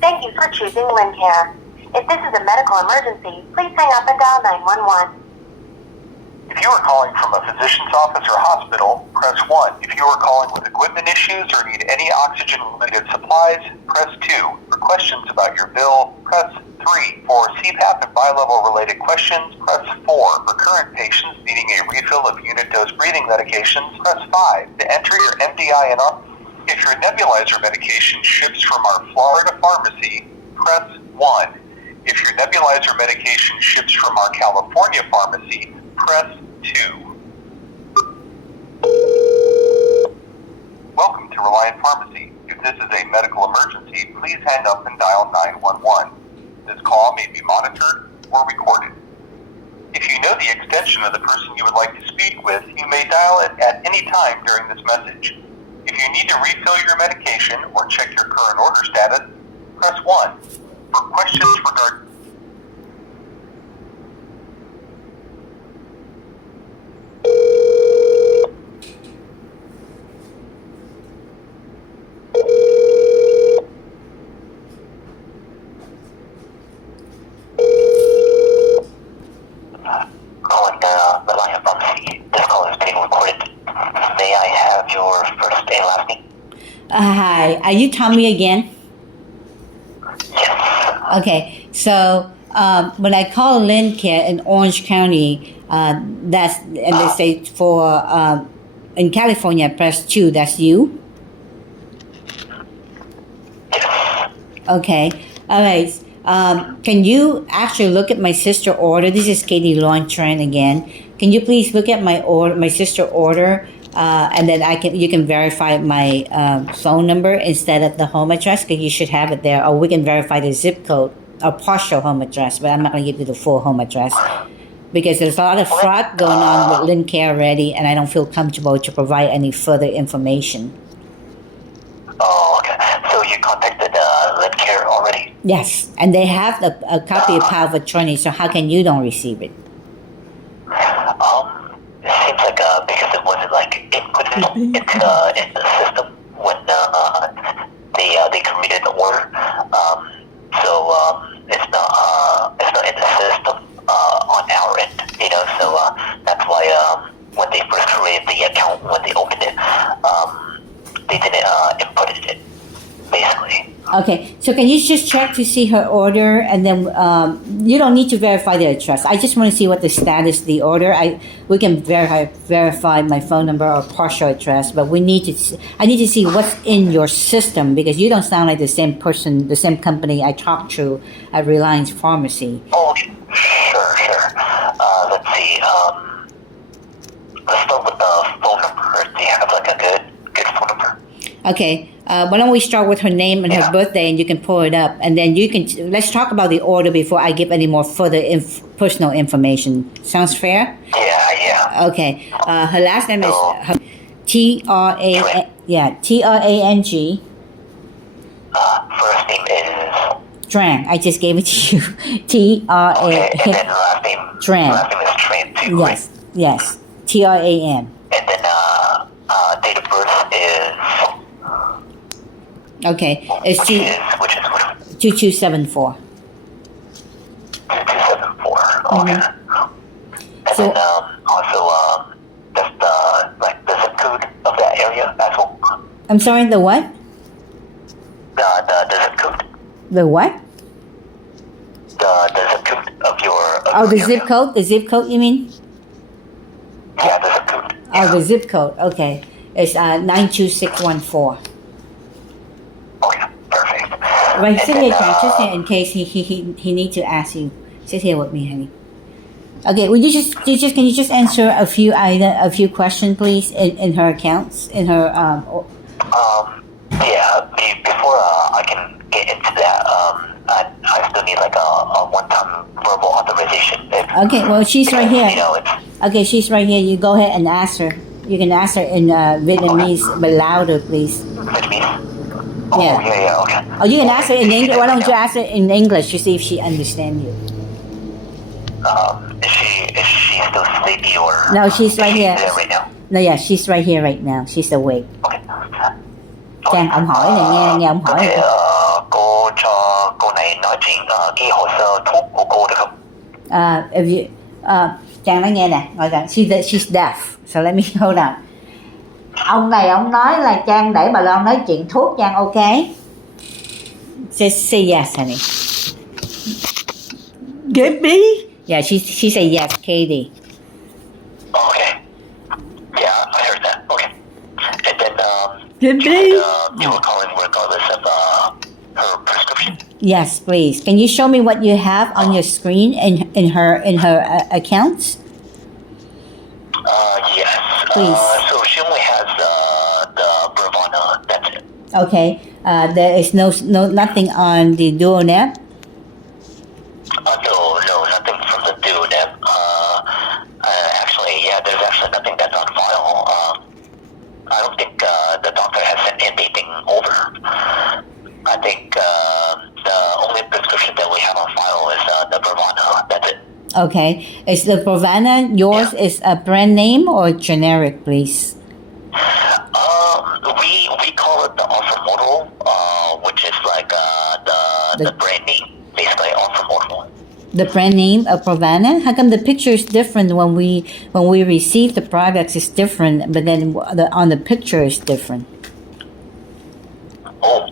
Thank you for choosing Lincare. If this is a medical emergency, please hang up and dial 911. If you are calling from a physician's office or hospital, press 1. If you are calling with equipment issues or need any oxygen-related supplies, press 2. For questions about your bill, press 3. For CPAP and bi-level related questions, press 4. For current patients needing a refill of unit dose breathing medications, press 5. To enter your MDI and if your nebulizer medication ships from our Florida pharmacy, press 1. If your nebulizer medication ships from our California pharmacy, press 2. Welcome to Reliant Pharmacy. If this is a medical emergency, please hang up and dial 911. This call may be monitored or recorded. If you know the extension of the person you would like to speak with, you may dial it at any time during this message. If you need to refill your medication or check your current order status, press 1. For questions regarding Reliant Pharmacy. This call is being recorded. May I have your first and last name? Hi, are you Tommy again? Yes. Okay, so when I call Lincare in Orange County, and they say for in California, press 2. That's you. Yes. Okay, all right. Can you actually look at my sister order? This is Katie Tran again. Can you please look at my sister order, and then you can verify my phone number instead of the home address, because you should have it there, or we can verify the zip code or partial home address, but I'm not going to give you the full home address because there's a lot of fraud going on with Lincare already, and I don't feel comfortable to provide any further information. Oh, okay. So you contacted Lincare already? Yes, and they have a copy of power of attorney, so how can you don't receive it? It seems like because it wasn't like inputted into the system when they created the order, so it's not in the system on our end, So that's why when they first created the account, when they opened it, they didn't input it basically. Okay, so can you just check to see her order, and then you don't need to verify the address. I just want to see what the status of the order. We can verify my phone number or partial address, but I need to see what's in your system, because you don't sound like the same person, the same company I talked to at Reliant Pharmacy. Oh, sure. Let's see. Let's start with the phone number. Do you have like a good phone number? Okay. Why don't we start with her name and her birthday, and you can pull it up, and then let's talk about the order before I give any more further personal information. Sounds fair? Yeah. Okay. Her last name is Trang. First name is Tran. I just gave it to you. Tran. Okay, and then last name. Tran. Last name is Tran too. Right? Yes. Tran. And then date of birth is. Okay. Which is 2274. 2274. Okay. And So, then also that's the zip code of that area as well. I'm sorry. The what? The zip code. The what? The zip code of your. The zip code. The zip code. You mean? Yeah, the zip code. Oh, the zip code. Okay. It's 92614. Okay, perfect. Right, sit here, Jack, just here in case he need to ask you. Sit here with me, honey. Okay, would you can you just answer a few questions, please, in her accounts, in her Yeah. Before I can get into that, I still need like a one-time verbal authorization. Okay, well, she's right here. It's. Okay, she's right here. You go ahead and ask her. You can ask her in Vietnamese, but louder, please. Vietnamese. Oh, Yeah. yeah, okay. Oh, you can ask her in English. Why don't you ask her in English to see if she understands you? Is she still sleepy or? No, she's right here. There right now. No, yeah, she's right here right now. She's awake. Okay. Trang, ông hỏi này nghe ông hỏi. Okay, cô cho cô này nói chuyện cái hồ sơ thuốc của cô được không? If you, Trang nói nghe nè, ngồi rằng she's deaf, so let me hold on. Ông này ông nói là Trang để bà Loan nói chuyện thuốc, Trang ok? Say yes, honey. Get me? Yeah, she said yes, Katie. Okay. Yeah, I heard that. Okay. And then Get me? you were calling regardless of her prescription. Yes, please. Can you show me what you have on your screen in her accounts? Yes. Please. So she only has the Bravana. That's it. Okay. There is nothing on the DuoNet. No, nothing from the dude. Actually, yeah, there's actually nothing that's on file. I don't think the doctor has sent anything over. I think the only prescription that we have on file is the Bravana. That's it. Okay. Is the Provana yours is a brand name or generic, please? We call it the Alphamodal, which is like the brand name, basically Alphamodal. The brand name of Provana? How come the picture is different when we receive the products is different, but then on the picture is different? Oh,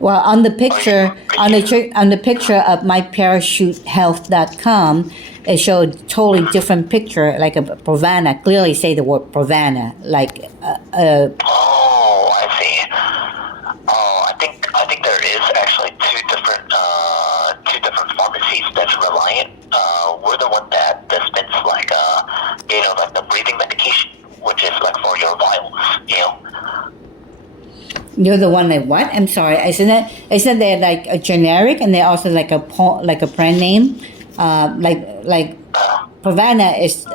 Well, on the picture, on the picture of myparachutehealth.com, it showed totally different picture, like a Provana. Clearly, say the word Provana, like Oh, I see. Oh, I think there is actually two different pharmacies that's Reliant. We're the one that dispense like like the breathing medication, which is like for your vials, You're the one that what? I'm sorry. Isn't they like a generic and they also like a brand name? Like Provana is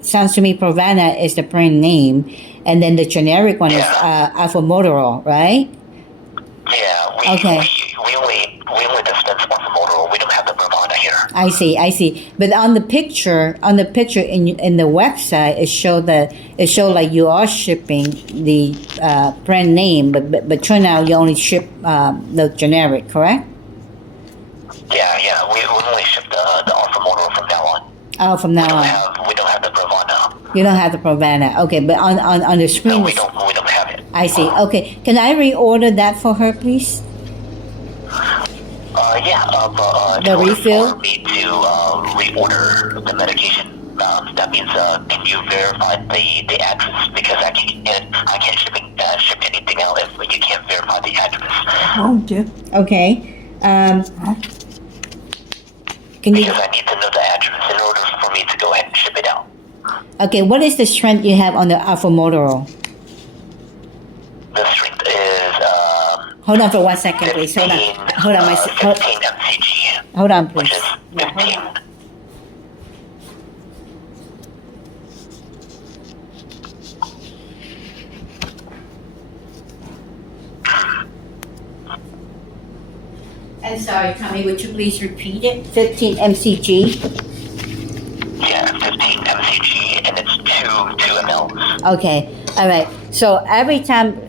sounds to me Provana is the brand name, and then the generic one is Alphamodorol, right? Yeah. We only dispense Alphamodorol. We don't have the Bravana here. I see. But on the picture in the website, it showed like you are shipping the brand name, but turn out you only ship the generic, correct? Yeah. We only ship the Alphamodorol from now on. Oh, from now on. We don't have the Bravana. You don't have the Provana. Okay, but on the screen. No, we don't have it. I see. Okay, can I reorder that for her, please? The refill? For me to reorder the medication. That means can you verify the address, because I can't ship anything out if you can't verify the address. Okay. Can you? Because I need to know the address in order for me to go ahead and ship it out. Okay, what is the strength you have on the Alphamodorol? The strength is Hold on for 1 second, please. Hold on, 15 mcg. Hold on, Which please. is 15. I'm sorry, Tommy. Would you please repeat it? 15 mcg. Yeah, 15 mcg, and it's 2 mLs. Okay. All right. So every time,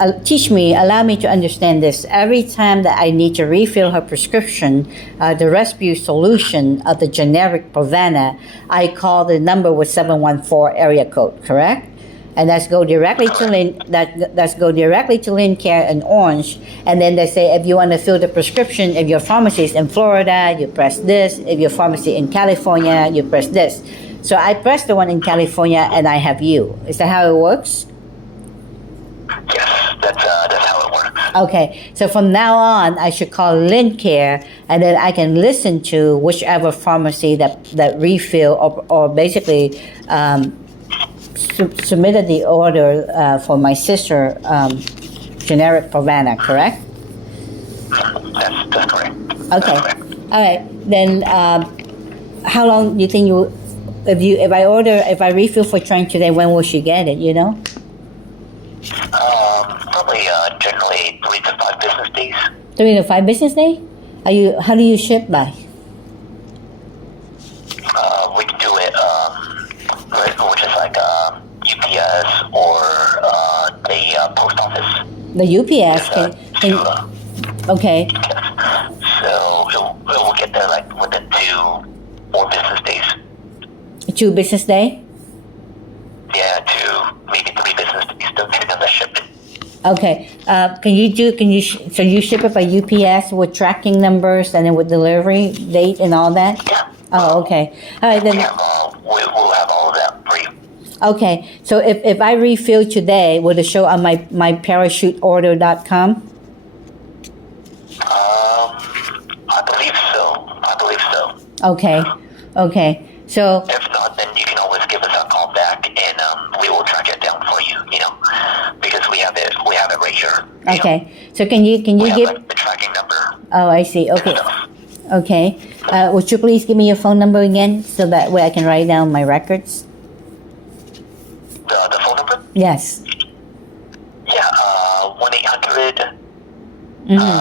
allow me to understand this. Every time that I need to refill her prescription, the rescue solution of the generic Provana, I call the number with 714 area code, correct? And that's go directly to Lynn Care in Orange. And then they say, if you want to fill the prescription, if your pharmacy is in Florida, you press this. If your pharmacy in California, you press this. So I press the one in California, and I have you. Is that how it works? Yes, that's how it works. Okay, so from now on, I should call Lynn Care, and then I can listen to whichever pharmacy that refill or basically submitted the order for my sister generic Provana, correct? That's correct. Okay, That's correct. all right. Then how long do you think if I refill for Trang today, when will she get it? You know? Probably generally 3 to 5 business days. 3 to 5 business days? How do you ship by? We can do it, which is like UPS or the post office. The UPS can okay. So it will get there like within 4 business days. 2 business day? Yeah, 2, maybe 3 business days, depending on the shipment. Okay. So you ship it by UPS with tracking numbers and then with delivery date and all that? Yeah. Oh, okay. All right, then. We'll have all of that for you. Okay. So if I refill today, will it show on my parachuteorder.com? I believe so. Okay. Okay. So If not, then you can always give us a call back, and we will track it down for you. Because we have it right here. okay. So can you We have give? the tracking number. Oh, I see. and Okay. stuff. Okay. Would you please give me your phone number again so that way I can write down my records? The phone number? Yes. Yeah, 1-800 Mm-hmm.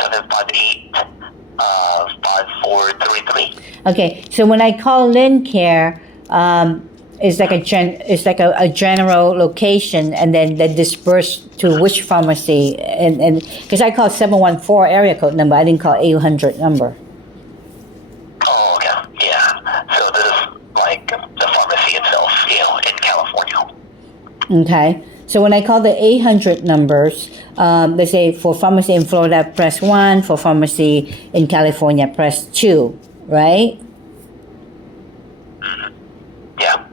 758 5433. Okay. So when I call Lincare, it's like a general location, and then they disperse to which pharmacy, and because I called 714 area code number, I didn't call 800 number. Oh, okay. Yeah. So this is like the pharmacy itself, in California. Okay. So when I call the 800 numbers, they say for pharmacy in Florida, press 1. For pharmacy in California, press 2. Right? Yeah.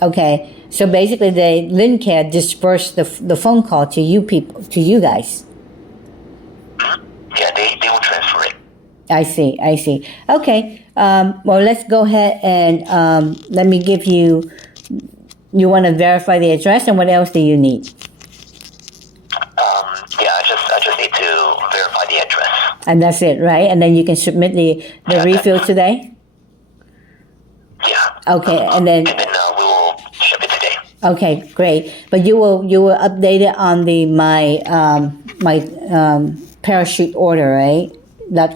Okay. So basically, Lincare dispersed the phone call to you people, to you guys. Yeah, they will transfer it. I see. Okay. Well, let's go ahead and let me give you. You want to verify the address, and what else do you need? Yeah, I just need to verify the address. And that's it, right? And then you can submit the refill today. Yeah. Okay, and then we will ship it today. okay, great. But you will update it on the my parachute order, right?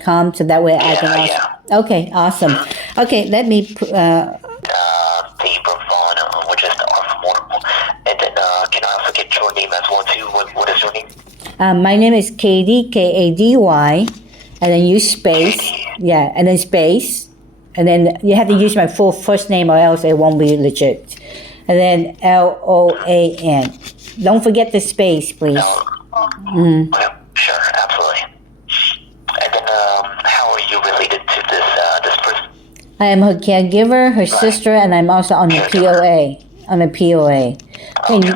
.com, so that way I can also. Yeah. Okay, awesome. Okay, let me. The Bravon, which is the affordable. And then can I also get your name as well too? What is your name? My name is Katie, Kady, and then use space. Yeah, and then space. And then you have to use my full first name or else it won't be legit. And then LOAN. Don't forget the space, please. Yeah, sure, absolutely. And then how are you related to this person? I am her caregiver, her sister, and I'm also on the POA. On the POA.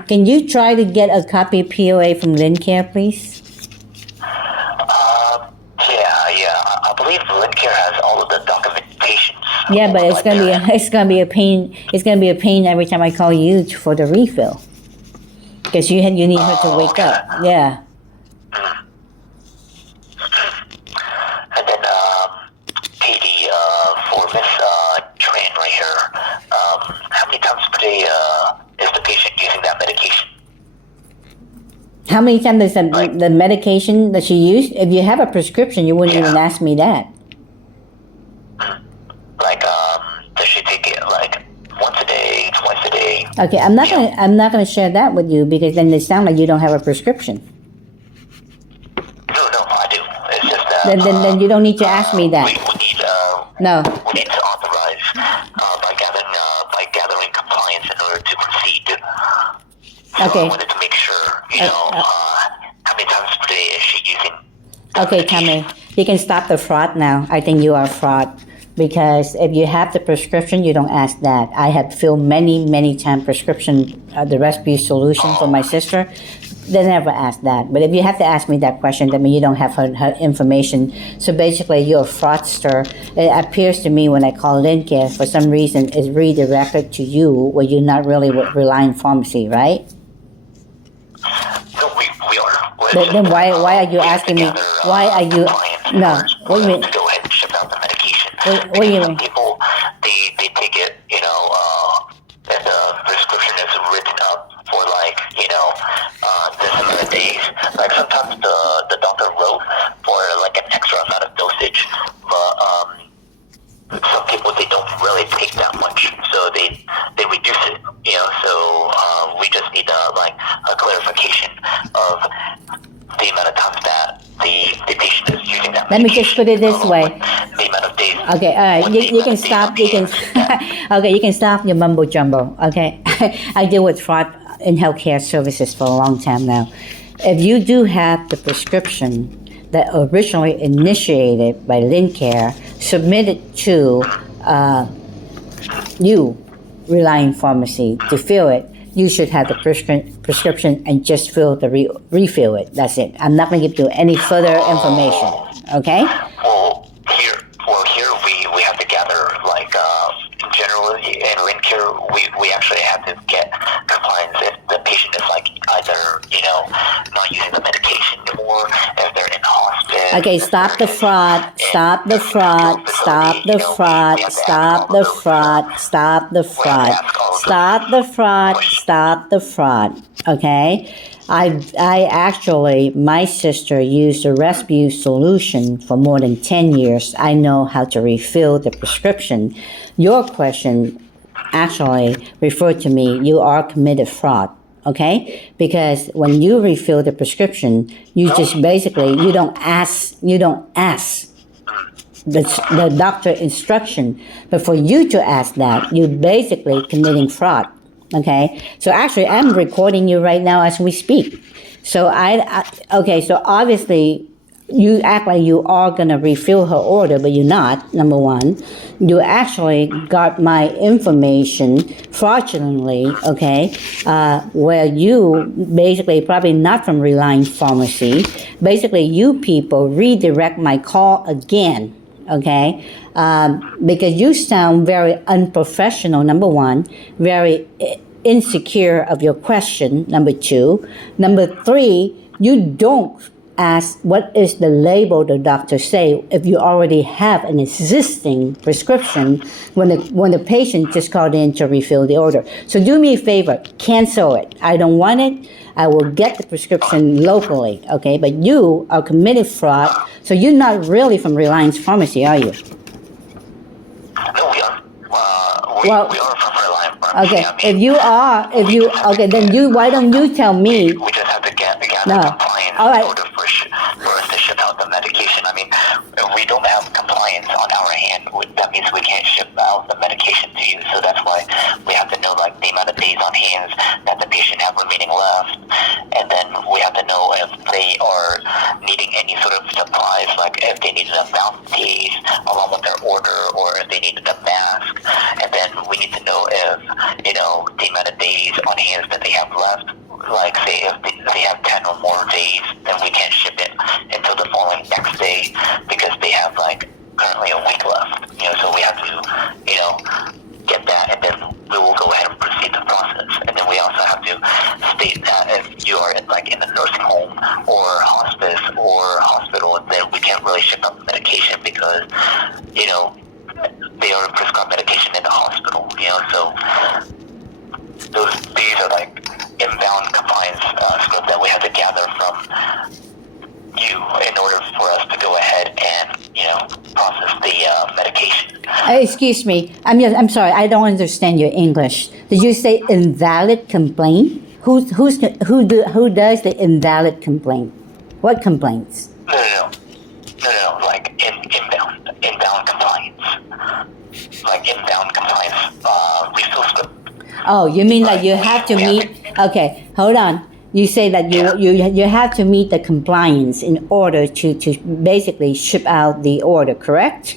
Can you try to get a copy of POA from Lincare, please? Yeah. I believe Lincare has all of the documentation. Yeah, but it's gonna be a pain. It's gonna be a pain every time I call you for the refill, because you need her to wake up. Yeah. And then Katie, for Miss Tran right here, how many times per day is the patient using that medication? How many times does the medication that she used? If you have a prescription, you wouldn't even ask me that. Like, does she take it like once a day, twice a day? Okay, I'm not gonna share that with you because then it sounds like you don't have a prescription. No, I do. It's just that. Then you don't need to ask me that. We need. No. We need to authorize by gathering compliance in order to proceed. So Okay. I wanted to make sure, how many times per day is she using? Okay, Tommy, you can stop the fraud now. I think you are a fraud because if you have the prescription, you don't ask that. I have filled many times prescription, the rescue solution for my sister. They never ask that. But if you have to ask me that question, that means you don't have her information. So basically, you're a fraudster. It appears to me when I call Lincare, for some reason, it's redirected to you where you're not really with Reliant Pharmacy, right? No, we are. Then why are you asking me? Why are you? No, what do you mean? To go ahead and ship out the medication. What do you Some mean? people, they take it, and the prescription is written up for this amount of days. Like sometimes the doctor wrote for like an extra amount of dosage, but some people they don't really take that much, so they reduce it. So we just need a clarification of the amount of times that the patient is using that Let me just put it this way. the amount of days. Okay, all right. You can stop. You can. Okay, you can stop your mumbo jumbo. Okay, I deal with fraud in healthcare services for a long time now. If you do have the prescription that originally initiated by Lincare, submitted to you, Reliant Pharmacy, to fill it, you should have the prescription and just refill it. That's it. I'm not going to give you any further information. Okay? Here we have to gather, like, generally in Lincare, we actually have to get compliance if the patient is, like, either, not using the medication anymore, if they're in hospice. Okay, stop the fraud. Stop the fraud. Stop the fraud. Stop the fraud. Stop the fraud. Stop the fraud. Stop the fraud. Okay? I actually, my sister used a Rescue solution for more than 10 years. I know how to refill the prescription. Your question actually referred to me, you are committed fraud. Okay? Because when you refill the prescription, you just basically, you don't ask the doctor instruction. But for you to ask that, you're basically committing fraud. Okay? So actually, I'm recording you right now as we speak. So okay, so obviously, you act like you are going to refill her order, but you're not, number one. You actually got my information fraudulently, okay, where you basically, probably not from Reliant Pharmacy, basically you people redirect my call again, okay, because you sound very unprofessional, number one, very insecure of your question, number two. Number three, you don't ask what is the label the doctor say if you already have an existing prescription when the patient just called in to refill the order. So do me a favor, cancel it. I don't want it. I will get the prescription locally, okay? But you are committed fraud, so you're not really from Reliance Pharmacy, are you? No, we are. We are from Reliant Pharmacy. Okay, then why don't you tell me? We just have to gather No. compliance All right. in order for us to ship out the medication. I mean, if we don't have compliance on our hand, that means we can't ship out the medication to you. So that's why we have to know, like, the amount of days on hand that the patient have remaining left, and then we have to know if they are needing any sort of supplies, like if they needed a mouth piece along with their order, or if they needed a mask, and then we need to know if the amount of days on hand that they have left. Like, say, if they have 10 or more days, then we can't ship it until the following next day because they have, like, currently a week left. So we have to, get that, and then we will go ahead and proceed the process. And then we also have to state that if you are in a nursing home or hospice or hospital, then we can't really ship out the medication because, they are prescribed medication in the hospital, so these are like inbound compliance script that we have to gather from you in order for us to go ahead and process the medication. Excuse me, I'm sorry, I don't understand your English. Did you say invalid complaint? Who does the invalid complaint? What complaints? No, like inbound compliance, like inbound compliance refill script. Oh, you mean like you have to meet? Okay, hold on. You say that you have to meet the compliance in order to basically ship out the order, correct?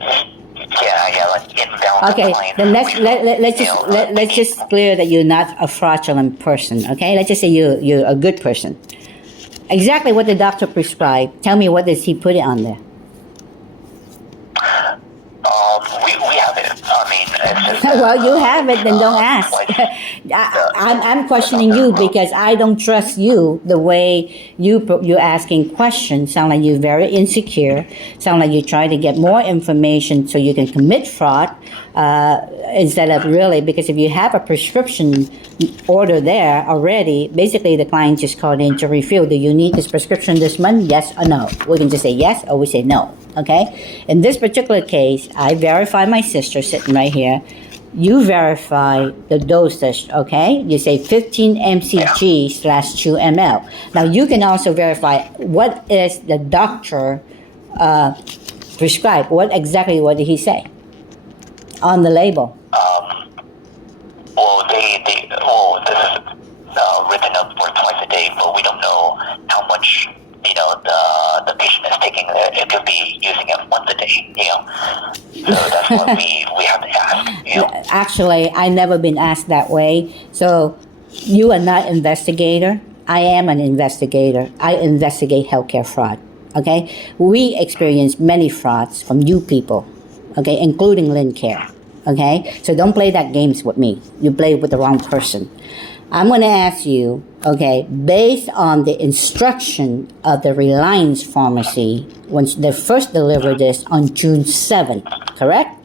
Yeah, like inbound. Okay, then let's just clear that you're not a fraudulent person. Okay, let's just say you're a good person. Exactly what the doctor prescribed. Tell me, what does he put it on there? We have it. I mean, it's just Well, you have it, then don't ask. I'm questioning you because I don't trust you the way you're asking questions. Sound like you're very insecure. Sound like you try to get more information so you can commit fraud instead of really, because if you have a prescription order there already, basically the client just called in to refill. Do you need this prescription this month? Yes or no? We can just say yes or we say no. Okay? In this particular case, I verified my sister sitting right here. you verify the dosage, okay? You say 15 mcg slash 2 ml. Now you can also verify what is the doctor prescribed. What did he say on the label? Well, this is written up for twice a day, but we don't know how much the patient is taking. It could be using it once a day, So that's what we have to ask. Actually, I never been asked that way. So you are not investigator. I am an investigator. I investigate healthcare fraud. Okay, we experience many frauds from you people. Okay, including Lincare. Okay, so don't play that games with me. You play with the wrong person. I'm going to ask you, okay, based on the instruction of the Reliance Pharmacy when they first delivered this on June 7th, correct?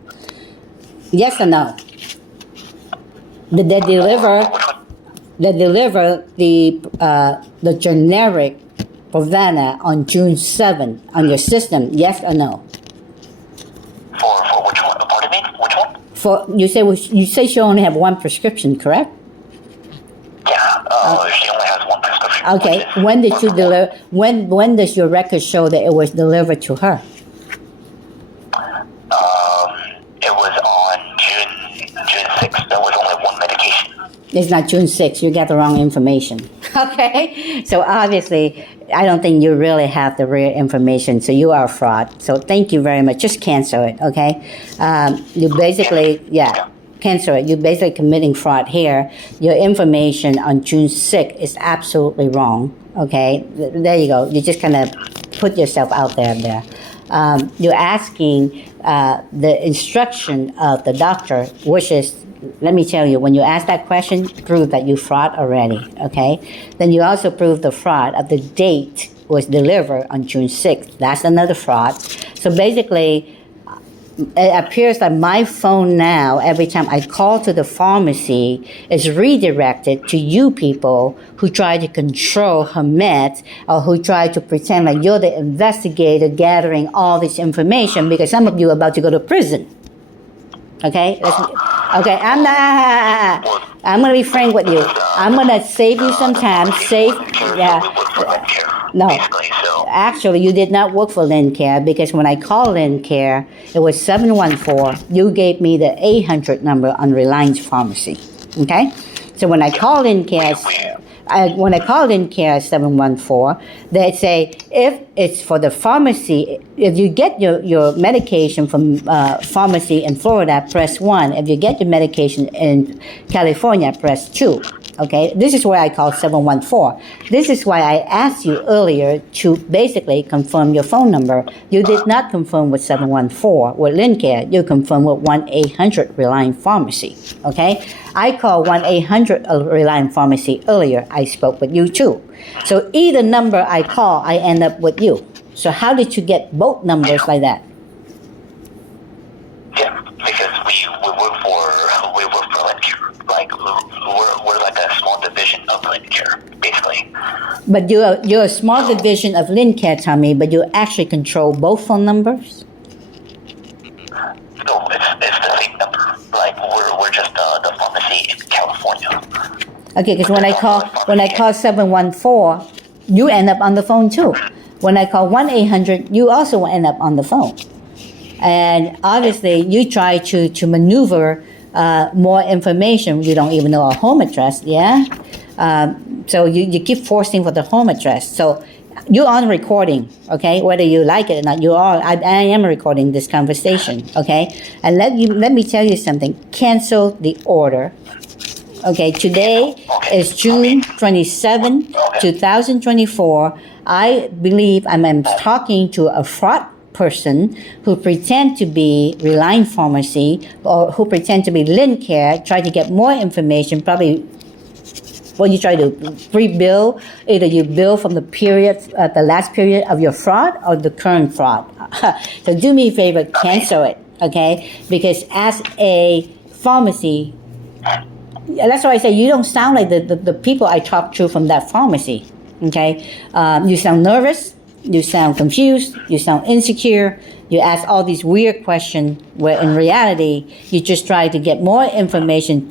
Yes or no? Did they deliver the generic Provana on June 7th on your system? Yes or no? For which one? Pardon me? Which one? You say she only have one prescription, correct? Yeah. She only has one prescription. Okay. When did you deliver? When does your record show that it was delivered to her? It was on June 6th. There was only one medication. It's not June 6th. You got the wrong information. Okay. So obviously, I don't think you really have the real information. So you are a fraud. So thank you very much. Just cancel it. Okay. You basically, cancel it. You're basically committing fraud here. Your information on June 6th is absolutely wrong. Okay. There you go. You just kind of put yourself out there. You're asking the instruction of the doctor, which is, let me tell you, when you ask that question, prove that you fraud already, okay? Then you also prove the fraud of the date was delivered on June 6th. That's another fraud. So basically, it appears that my phone now, every time I call to the pharmacy, is redirected to you people who try to control her meds or who try to pretend like you're the investigator gathering all this information because some of you are about to go to prison. Okay? I'm going to be frank with you. I'm going to save you some time. No. Actually, you did not work for Lincare because when I called Lincare, it was 714. You gave me the 800 number on Reliance Pharmacy. Okay? So when I called Lincare, 714, they say if it's for the pharmacy, if you get your medication from pharmacy in Florida, press 1. If you get your medication in California, press 2. Okay, this is where I call 714. This is why I asked you earlier to basically confirm your phone number. You did not confirm with 714 with Lincare. You confirmed with 1-800 Reliant Pharmacy. Okay, I called 1-800 Reliant Pharmacy earlier. I spoke with you too. So either number I call, I end up with you. So how did you get both numbers like that? Yeah, because we work for Lincare. Like we're like a small division of Lincare, basically. But you're a small division of Lincare, Tommy. But you actually control both phone numbers. No, it's the same number. Like we're just the pharmacy in California. Okay, because when I call 714, you end up on the phone too. When I call 1-800, you also end up on the phone. And obviously, you try to maneuver more information. You don't even know our home address, yeah? So you keep forcing for the home address. So you're on recording, okay? Whether you like it or not, I am recording this conversation, okay? And let me tell you something. Cancel the order. Okay, today is June 27, 2024. I believe I'm talking to a fraud person who pretend to be Reliant Pharmacy or who pretend to be Lincare, try to get more information, probably what you try to pre-bill, either you bill from the last period of your fraud or the current fraud. So do me a favor, cancel it, okay? Because as a pharmacy, that's why I say you don't sound like the people I talk to from that pharmacy, okay? You sound nervous, You sound confused. You sound insecure. You ask all these weird questions where in reality, you just try to get more information